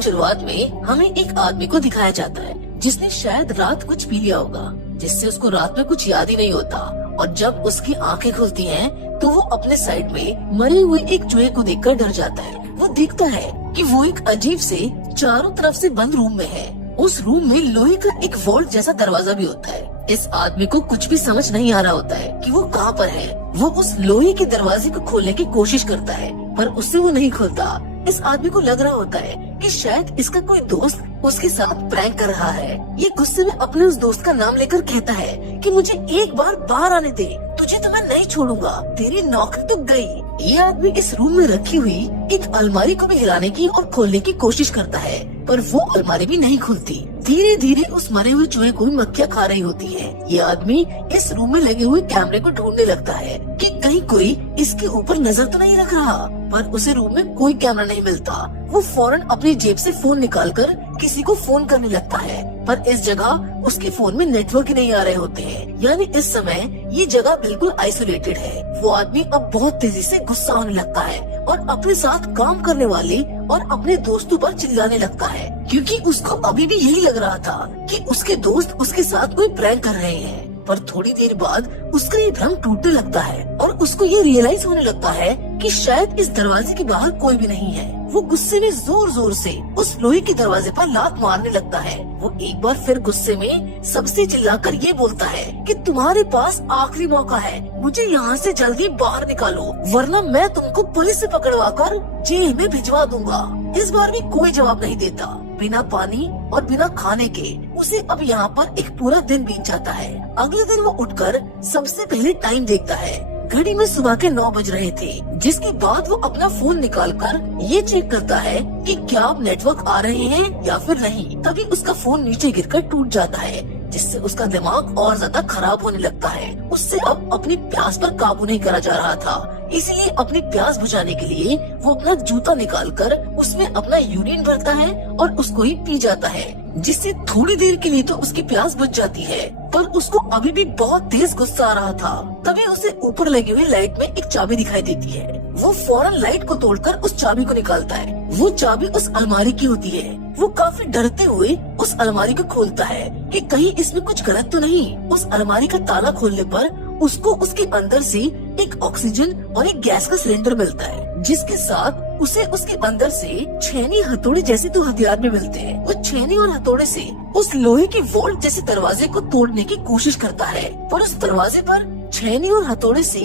शुरुआत में हमें एक आदमी को दिखाया जाता है जिसने शायद रात कुछ पी लिया होगा, जिससे उसको रात में कुछ याद ही नहीं होता। और जब उसकी आंखें खुलती हैं, तो वो अपने साइड में मरे हुए एक चूहे को देखकर डर जाता है। वो देखता है कि वो एक अजीब से चारों तरफ से बंद रूम में है। उस रूम में लोहे का एक वॉल्ट जैसा दरवाजा भी होता है। इस आदमी को कुछ भी समझ नहीं आ रहा होता है कि वो कहाँ पर है। वो उस लोहे के दरवाजे को खोलने की कोशिश करता है, पर उससे वो नहीं खुलता। इस आदमी को लग रहा होता है कि शायद इसका कोई दोस्त उसके साथ प्रैंक कर रहा है। ये गुस्से में अपने उस दोस्त का नाम लेकर कहता है कि मुझे एक बार बाहर आने दे, तुझे तो मैं नहीं छोड़ूंगा, तेरी नौकरी तो गई। ये आदमी इस रूम में रखी हुई एक अलमारी को भी हिलाने की और खोलने की कोशिश करता है, पर वो अलमारी भी नहीं खुलती। धीरे धीरे उस मरे हुए चूहे को मक्खियाँ खा रही होती है। ये आदमी इस रूम में लगे हुए कैमरे को ढूंढने लगता है कि कहीं कोई इसके ऊपर नजर तो नहीं रख रहा, पर उसे रूम में कोई कैमरा नहीं मिलता। वो फौरन अपनी जेब से फोन निकालकर किसी को फोन करने लगता है, पर इस जगह उसके फोन में नेटवर्क ही नहीं आ रहे होते हैं। यानी इस समय ये जगह बिल्कुल आइसोलेटेड है। वो आदमी अब बहुत तेजी से गुस्सा होने लगता है और अपने साथ काम करने वाले और अपने दोस्तों पर चिल्लाने लगता है, क्योंकि उसको अभी भी यही लग रहा था कि उसके दोस्त उसके साथ कोई प्रैंक कर रहे हैं। पर थोड़ी देर बाद उसका ये भ्रम टूटने लगता है और उसको ये रियलाइज होने लगता है कि शायद इस दरवाजे के बाहर कोई भी नहीं है। वो गुस्से में जोर जोर से उस लोहे के दरवाजे पर लात मारने लगता है। वो एक बार फिर गुस्से में सबसे चिल्लाकर ये बोलता है कि तुम्हारे पास आखिरी मौका है, मुझे यहाँ से जल्दी बाहर निकालो, वरना मैं तुमको पुलिस से पकड़वाकर जेल में भिजवा दूंगा। इस बार भी कोई जवाब नहीं देता। बिना पानी और बिना खाने के उसे अब यहाँ पर एक पूरा दिन बीत जाता है। अगले दिन वो उठकर सबसे पहले टाइम देखता है। घड़ी में सुबह के 9 बज रहे थे, जिसके बाद वो अपना फोन निकालकर ये चेक करता है कि क्या अब नेटवर्क आ रहे हैं या फिर नहीं। तभी उसका फोन नीचे गिरकर टूट जाता है, जिससे उसका दिमाग और ज्यादा खराब होने लगता है। उससे अब अपनी प्यास पर काबू नहीं करा जा रहा था, इसलिए अपनी प्यास बुझाने के लिए वो अपना जूता निकालकर उसमें अपना यूरिन भरता है और उसको ही पी जाता है, जिससे थोड़ी देर के लिए तो उसकी प्यास बुझ जाती है। पर उसको अभी भी बहुत तेज गुस्सा आ रहा था। तभी उसे ऊपर लगी हुई लाइट में एक चाबी दिखाई देती है। वो फौरन लाइट को तोड़कर उस चाबी को निकालता है। वो चाबी उस अलमारी की होती है। वो काफी डरते हुए उस अलमारी को खोलता है कि कहीं इसमें कुछ गलत तो नहीं। उस अलमारी का ताला खोलने पर उसको उसके अंदर से एक ऑक्सीजन और एक गैस का सिलेंडर मिलता है, जिसके साथ उसे उसके अंदर से छेनी हथौड़े जैसे 2 हथियार भी मिलते हैं। वो छेनी और हथौड़े से उस लोहे के वोल्ट जैसे दरवाजे को तोड़ने की कोशिश करता है, पर उस दरवाजे पर छेनी और हथौड़े से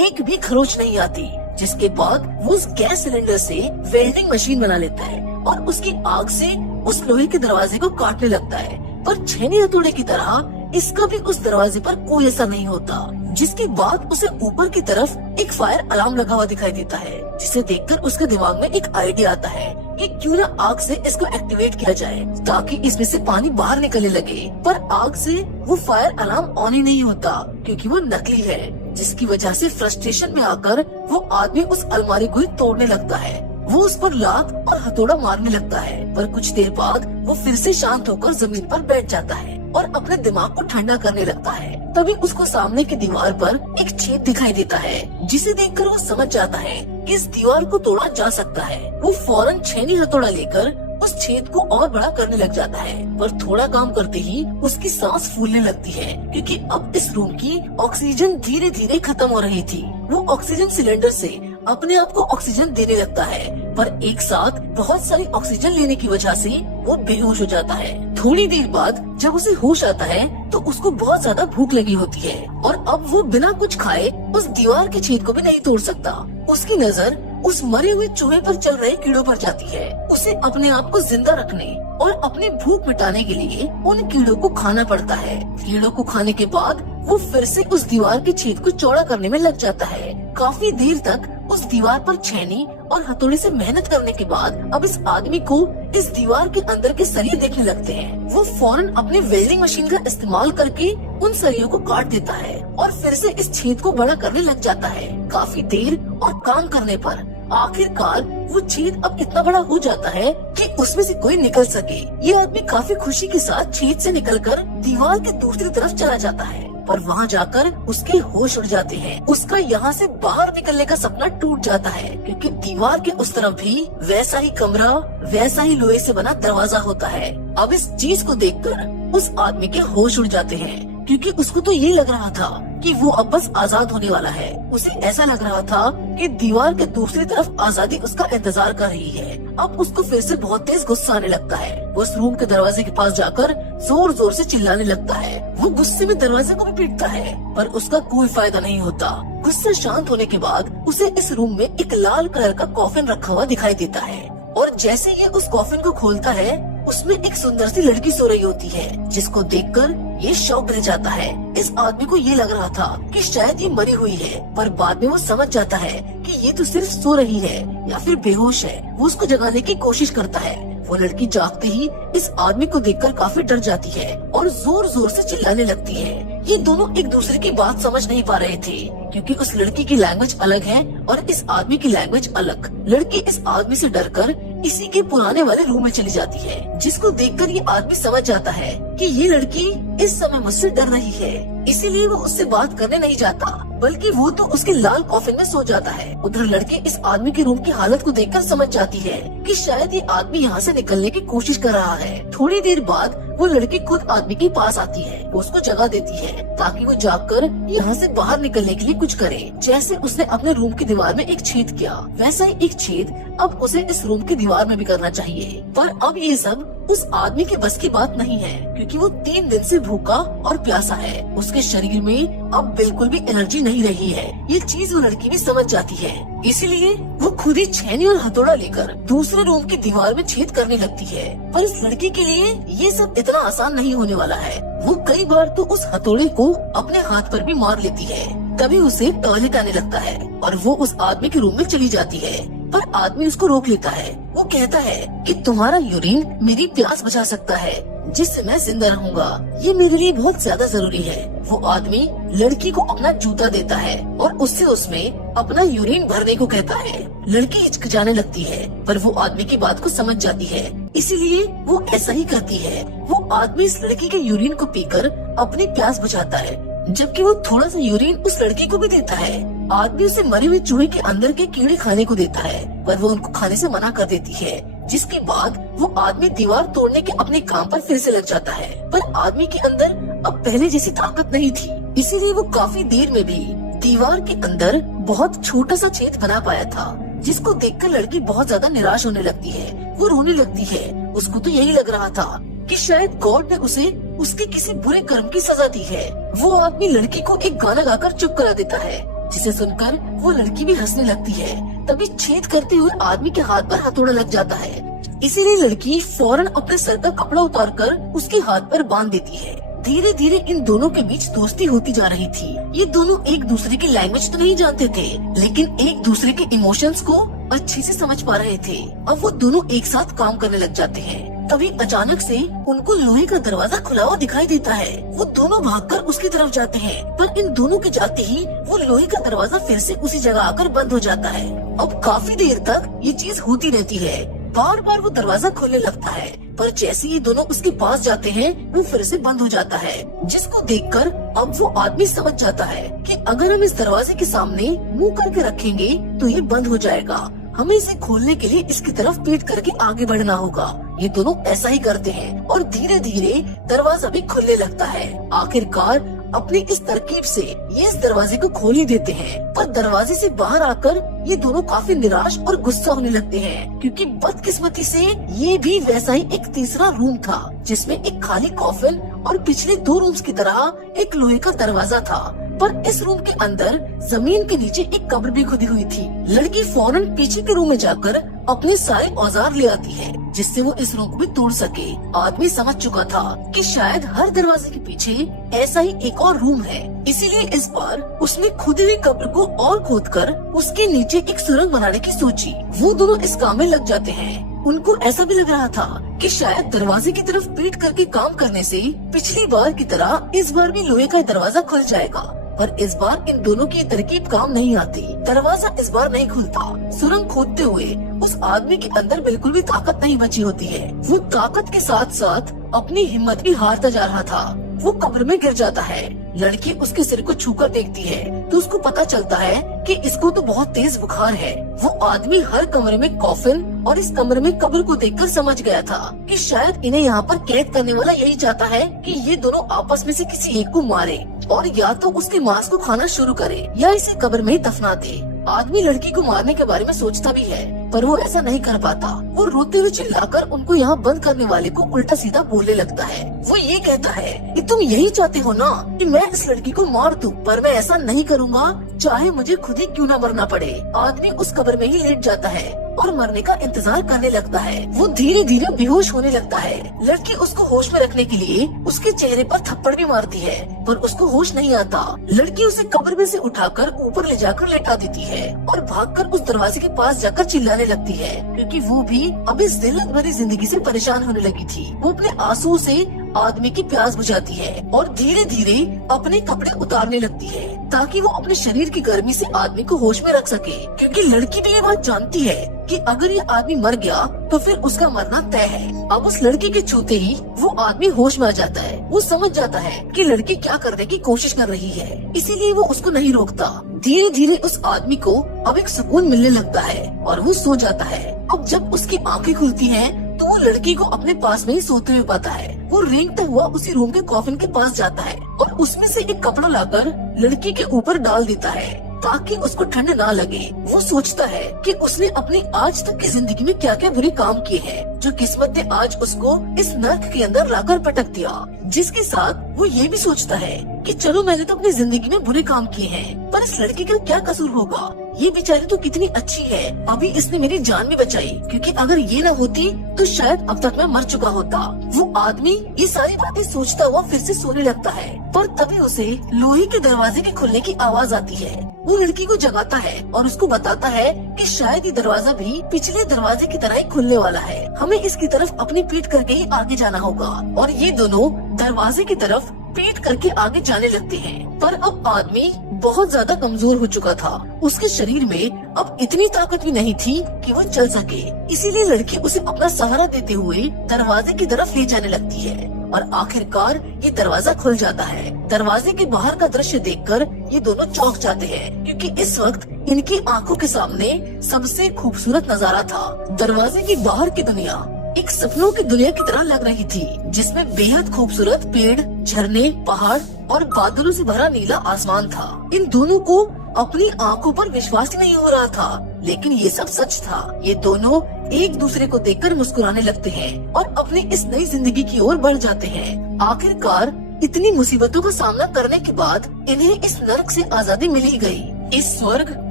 एक भी खरोच नहीं आती। जिसके बाद वो उस गैस सिलेंडर से वेल्डिंग मशीन बना लेता है और उसकी आग से उस लोहे के दरवाजे को काटने लगता है, पर छेनी हथौड़े की तरह इसका भी उस दरवाजे पर कोई असर नहीं होता। जिसके बाद उसे ऊपर की तरफ एक फायर अलार्म लगा हुआ दिखाई देता है, जिसे देखकर उसके दिमाग में एक आइडिया आता है कि क्यों ना आग से इसको एक्टिवेट किया जाए ताकि इसमें से पानी बाहर निकलने लगे। पर आग से वो फायर अलार्म ऑन ही नहीं होता, क्योंकि वो नकली है। जिसकी वजह से फ्रस्ट्रेशन में आकर वो आदमी उस अलमारी को ही तोड़ने लगता है। वो उस पर लात और हथौड़ा मारने लगता है, पर कुछ देर बाद वो फिर से शांत होकर जमीन पर बैठ जाता है और अपने दिमाग को ठंडा करने लगता है। तभी उसको सामने की दीवार पर एक छेद दिखाई देता है, जिसे देखकर वो समझ जाता है कि इस दीवार को तोड़ा जा सकता है। वो फौरन छेनी हथौड़ा लेकर उस छेद को और बड़ा करने लग जाता है, पर थोड़ा काम करते ही उसकी सांस फूलने लगती है, क्योंकि अब इस रूम की ऑक्सीजन धीरे धीरे खत्म हो रही थी। वो ऑक्सीजन सिलेंडर से अपने आप को ऑक्सीजन देने लगता है, पर एक साथ बहुत सारी ऑक्सीजन लेने की वजह से वो बेहोश हो जाता है। थोड़ी देर बाद जब उसे होश आता है तो उसको बहुत ज्यादा भूख लगी होती है और अब वो बिना कुछ खाए उस दीवार के छेद को भी नहीं तोड़ सकता। उसकी नजर उस मरे हुए चूहे पर चल रहे कीड़ों पर जाती है। उसे अपने आप को जिंदा रखने और अपनी भूख मिटाने के लिए उन कीड़ों को खाना पड़ता है। कीड़ों को खाने के बाद वो फिर से उस दीवार के छेद को चौड़ा करने में लग जाता है। काफी देर तक उस दीवार पर छेनी और हथौड़े से मेहनत करने के बाद अब इस आदमी को इस दीवार के अंदर के सरिये देखने लगते हैं। वो फौरन अपनी वेल्डिंग मशीन का इस्तेमाल करके उन सरियों को काट देता है और फिर से इस छेद को बड़ा करने लग जाता है। काफी देर और काम करने पर आखिरकार वो छेद अब इतना बड़ा हो जाता है कि उसमें से कोई निकल सके। ये आदमी काफी खुशी के साथ छेद से निकलकर दीवार के दूसरी तरफ चला जाता है, पर वहाँ जाकर उसके होश उड़ जाते हैं। उसका यहाँ से बाहर निकलने का सपना टूट जाता है, क्योंकि दीवार के उस तरफ भी वैसा ही कमरा, वैसा ही लोहे से बना दरवाजा होता है। अब इस चीज को देखकर उस आदमी के होश उड़ जाते हैं, क्योंकि उसको तो ये लग रहा था कि वो अब बस आजाद होने वाला है। उसे ऐसा लग रहा था कि दीवार के दूसरी तरफ आजादी उसका इंतजार कर रही है। अब उसको फिर से बहुत तेज गुस्सा आने लगता है। वो उस रूम के दरवाजे के पास जाकर जोर जोर से चिल्लाने लगता है। वो गुस्से में दरवाजे को भी पीटता है, पर उसका कोई फायदा नहीं होता। गुस्सा शांत होने के बाद उसे इस रूम में एक लाल कलर का कॉफिन रखा हुआ दिखाई देता है, और जैसे ये उस कॉफिन को खोलता है, उसमें एक सुंदर सी लड़की सो रही होती है, जिसको देखकर ये शॉक रह जाता है। इस आदमी को ये लग रहा था कि शायद ये मरी हुई है, पर बाद में वो समझ जाता है कि ये तो सिर्फ सो रही है या फिर बेहोश है। वो उसको जगाने की कोशिश करता है। वो लड़की जागते ही इस आदमी को देखकर काफी डर जाती है और जोर जोर से चिल्लाने लगती है। ये दोनों एक दूसरे की बात समझ नहीं पा रहे थे, क्योंकि उस लड़की की लैंग्वेज अलग है और इस आदमी की लैंग्वेज अलग। लड़की इस आदमी से डरकर इसी के पुराने वाले रूम में चली जाती है, जिसको देखकर ये आदमी समझ जाता है कि ये लड़की इस समय मुझसे डर रही है। इसीलिए वो उससे बात करने नहीं जाता, बल्कि वो तो उसके लाल कॉफिन में सो जाता है। उधर लड़की इस आदमी के रूम की हालत को देखकर समझ जाती है कि शायद ये आदमी यहाँ से निकलने की कोशिश कर रहा है। थोड़ी देर बाद वो लड़की खुद आदमी के पास आती है। वो उसको जगह देती है ताकि वो जाकर यहाँ से बाहर निकलने के लिए कुछ करे। जैसे उसने अपने रूम की दीवार में एक छेद किया, वैसा ही एक छेद अब उसे इस रूम की दीवार में भी करना चाहिए। पर अब ये सब उस आदमी के बस की बात नहीं है, क्योंकि वो 3 दिन से भूखा और प्यासा है। उसके शरीर में अब बिल्कुल भी एनर्जी नहीं रही है। ये चीज वो लड़की भी समझ जाती है, इसीलिए वो खुद ही छेनी और हथौड़ा लेकर दूसरे रूम की दीवार में छेद करने लगती है। पर इस लड़की के लिए ये सब इतना आसान नहीं होने वाला है। वो कई बार तो उस हथौड़े को अपने हाथ पर भी मार लेती है। तभी उसे टॉयलेट आने लगता है और वो उस आदमी के रूम में चली जाती है, पर आदमी उसको रोक लेता है। वो कहता है कि तुम्हारा यूरिन मेरी प्यास बुझा सकता है, जिससे मैं जिंदा रहूंगा। ये मेरे लिए बहुत ज्यादा जरूरी है। वो आदमी लड़की को अपना जूता देता है और उससे उसमें अपना यूरिन भरने को कहता है। लड़की हिचकिचाने लगती है, पर वो आदमी की बात को समझ जाती है, इसीलिए वो ऐसा ही करती है। वो आदमी इस लड़की के यूरिन को पीकर अपनी प्यास बुझाता है, जबकि वो थोड़ा सा यूरिन उस लड़की को भी देता है। आदमी उसे मरे हुए चूहे के अंदर के कीड़े खाने को देता है, पर वो उनको खाने से मना कर देती है। जिसके बाद वो आदमी दीवार तोड़ने के अपने काम पर फिर से लग जाता है, पर आदमी के अंदर अब पहले जैसी ताकत नहीं थी, इसीलिए वो काफी देर में भी दीवार के अंदर बहुत छोटा सा छेद बना पाया था, जिसको देखकर लड़की बहुत ज्यादा निराश होने लगती है। वो रोने लगती है। उसको तो यही लग रहा था कि शायद गॉड ने उसे उसके किसी बुरे कर्म की सजा दी है। वो आदमी लड़की को एक गाना गाकर चुप करा देता है, जिसे सुनकर वो लड़की भी हंसने लगती है। तभी छेद करते हुए आदमी के हाथ पर हथौड़ा लग जाता है, इसीलिए लड़की फौरन अपने सर का कपड़ा उतारकर उसके हाथ पर बांध देती है। धीरे धीरे इन दोनों के बीच दोस्ती होती जा रही थी। ये दोनों एक दूसरे की लैंग्वेज तो नहीं जानते थे, लेकिन एक दूसरे के इमोशंस को अच्छे से समझ पा रहे थे। अब वो दोनों एक साथ काम करने लग जाते हैं। तभी अचानक से उनको लोहे का दरवाजा खुला हुआ दिखाई देता है। वो दोनों भागकर उसकी तरफ जाते हैं, पर इन दोनों के जाते ही वो लोहे का दरवाजा फिर से उसी जगह आकर बंद हो जाता है। अब काफी देर तक ये चीज होती रहती है। बार बार वो दरवाजा खोलने लगता है, पर जैसे ही दोनों उसके पास जाते हैं वो फिर से बंद हो जाता है, जिसको देखकर अब वो आदमी समझ जाता है कि अगर हम इस दरवाजे के सामने मुंह करके रखेंगे तो ये बंद हो जाएगा। हमें इसे खोलने के लिए इसकी तरफ पीट करके आगे बढ़ना होगा। ये दोनों ऐसा ही करते हैं और धीरे धीरे दरवाजा भी खुलने लगता है। आखिरकार अपनी इस तरकीब से ये इस दरवाजे को खोल ही देते हैं, पर दरवाजे से बाहर आकर ये दोनों काफी निराश और गुस्सा होने लगते हैं, क्योंकि बदकिस्मती से ये भी वैसा ही एक तीसरा रूम था, जिसमें एक खाली कॉफिन और पिछले 2 रूम्स की तरह एक लोहे का दरवाजा था। पर इस रूम के अंदर जमीन के नीचे एक कब्र भी खुदी हुई थी। लड़की फौरन पीछे के रूम में जाकर अपने सारे औजार ले आती है, जिससे वो इस रूम को भी तोड़ सके। आदमी समझ चुका था कि शायद हर दरवाजे के पीछे ऐसा ही एक और रूम है, इसीलिए इस बार उसने खुदी हुई कब्र को और खोदकर उसके नीचे एक सुरंग बनाने की सोची। वो दोनों इस काम में लग जाते हैं। उनको ऐसा भी लग रहा था कि शायद दरवाजे की तरफ पीट करके काम करने से पिछली बार की तरह इस बार भी लोहे का दरवाजा खुल जाएगा, पर इस बार इन दोनों की तरकीब काम नहीं आती। दरवाजा इस बार नहीं खुलता। सुरंग खोदते हुए उस आदमी के अंदर बिल्कुल भी ताकत नहीं बची होती है। वो ताकत के साथ साथ अपनी हिम्मत भी हारता जा रहा था। वो कब्र में गिर जाता है। लड़की उसके सिर को छूकर देखती है तो उसको पता चलता है कि इसको तो बहुत तेज बुखार है। वो आदमी हर कमरे में कॉफिन और इस कमरे में कब्र को देखकर समझ गया था कि शायद इन्हें यहाँ पर कैद करने वाला यही चाहता है कि ये दोनों आपस में से किसी एक को मारे और या तो उसके मांस को खाना शुरू करे या इसे कब्र में दफना दे। आदमी लड़की को मारने के बारे में सोचता भी है पर वो ऐसा नहीं कर पाता। वो रोते हुए चिल्लाकर उनको यहाँ बंद करने वाले को उल्टा सीधा बोलने लगता है। वो ये कहता है कि तुम यही चाहते हो ना कि मैं इस लड़की को मार दूं, पर मैं ऐसा नहीं करूँगा, चाहे मुझे खुद ही क्यों ना मरना पड़े। आदमी उस कब्र में ही लेट जाता है और मरने का इंतजार करने लगता है। वो धीरे धीरे बेहोश होने लगता है। लड़की उसको होश में रखने के लिए उसके चेहरे पर थप्पड़ भी मारती है पर उसको होश नहीं आता। लड़की उसे कब्र में से उठाकर ऊपर ले जाकर लेटा देती है और भागकर उस दरवाजे के पास जाकर चिल्लाने लगती है क्योंकि वो भी अब इस जिल्लत भरी जिंदगी से परेशान होने लगी थी। वो अपने आंसू से आदमी की प्यास बुझाती है और धीरे धीरे अपने कपड़े उतारने लगती है ताकि वो अपने शरीर की गर्मी से आदमी को होश में रख सके, क्योंकि लड़की भी ये बात जानती है कि अगर ये आदमी मर गया तो फिर उसका मरना तय है। अब उस लड़की के छूते ही वो आदमी होश में आ जाता है। वो समझ जाता है कि लड़की क्या करने की कोशिश कर रही है, इसीलिए वो उसको नहीं रोकता। धीरे धीरे उस आदमी को अब एक सुकून मिलने लगता है और वो सो जाता है। अब जब उसकी आंखें खुलती हैं तो वो लड़की को अपने पास में ही सोते हुए पाता है। वो रेंगता हुआ उसी रूम के कॉफिन के पास जाता है और उसमें से एक कपड़ा लाकर लड़की के ऊपर डाल देता है ताकि उसको ठंड ना लगे। वो सोचता है कि उसने अपनी आज तक की जिंदगी में क्या क्या बुरे काम किए हैं जो किस्मत ने आज उसको इस नर्क के अंदर लाकर पटक दिया। जिसके साथ वो ये भी सोचता है कि चलो मैंने तो अपनी जिंदगी में बुरे काम किए हैं पर इस लड़की का क्या कसूर होगा, ये बेचारी तो कितनी अच्छी है, अभी इसने मेरी जान भी बचाई, क्योंकि अगर ये ना होती तो शायद अब तक मैं मर चुका होता। वो आदमी ये सारी बातें सोचता हुआ फिर से सोने लगता है पर तभी उसे लोहे के दरवाजे के खुलने की आवाज आती है। वो लड़की को जगाता है और उसको बताता है कि शायद ये दरवाजा भी पिछले दरवाजे की तरह ही खुलने वाला है, हमें इसकी तरफ अपनी पीठ करके ही आगे जाना होगा। और ये दोनों दरवाजे की तरफ पीठ करके आगे जाने लगते हैं। पर अब आदमी बहुत ज्यादा कमजोर हो चुका था, उसके शरीर में अब इतनी ताकत भी नहीं थी कि वो चल सके, इसीलिए लड़की उसे अपना सहारा देते हुए दरवाजे की तरफ ले जाने लगती है और आखिरकार ये दरवाजा खुल जाता है। दरवाजे के बाहर का दृश्य देखकर ये दोनों चौंक जाते हैं क्योंकि इस वक्त इनकी आंखों के सामने सबसे खूबसूरत नजारा था। दरवाजे के बाहर की दुनिया एक सपनों की दुनिया की तरह लग रही थी जिसमें बेहद खूबसूरत पेड़, झरने, पहाड़ और बादलों से भरा नीला आसमान था। इन दोनों को अपनी आंखों पर विश्वास ही नहीं हो रहा था, लेकिन ये सब सच था। ये दोनों एक दूसरे को देखकर मुस्कुराने लगते हैं और अपनी इस नई जिंदगी की ओर बढ़ जाते हैं। आखिरकार इतनी मुसीबतों का सामना करने के बाद इन्हें इस नर्क से आजादी मिल ही गई। इस स्वर्ग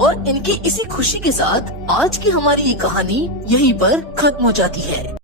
और इनकी इसी खुशी के साथ आज की हमारी ये कहानी यहीं पर खत्म हो जाती है।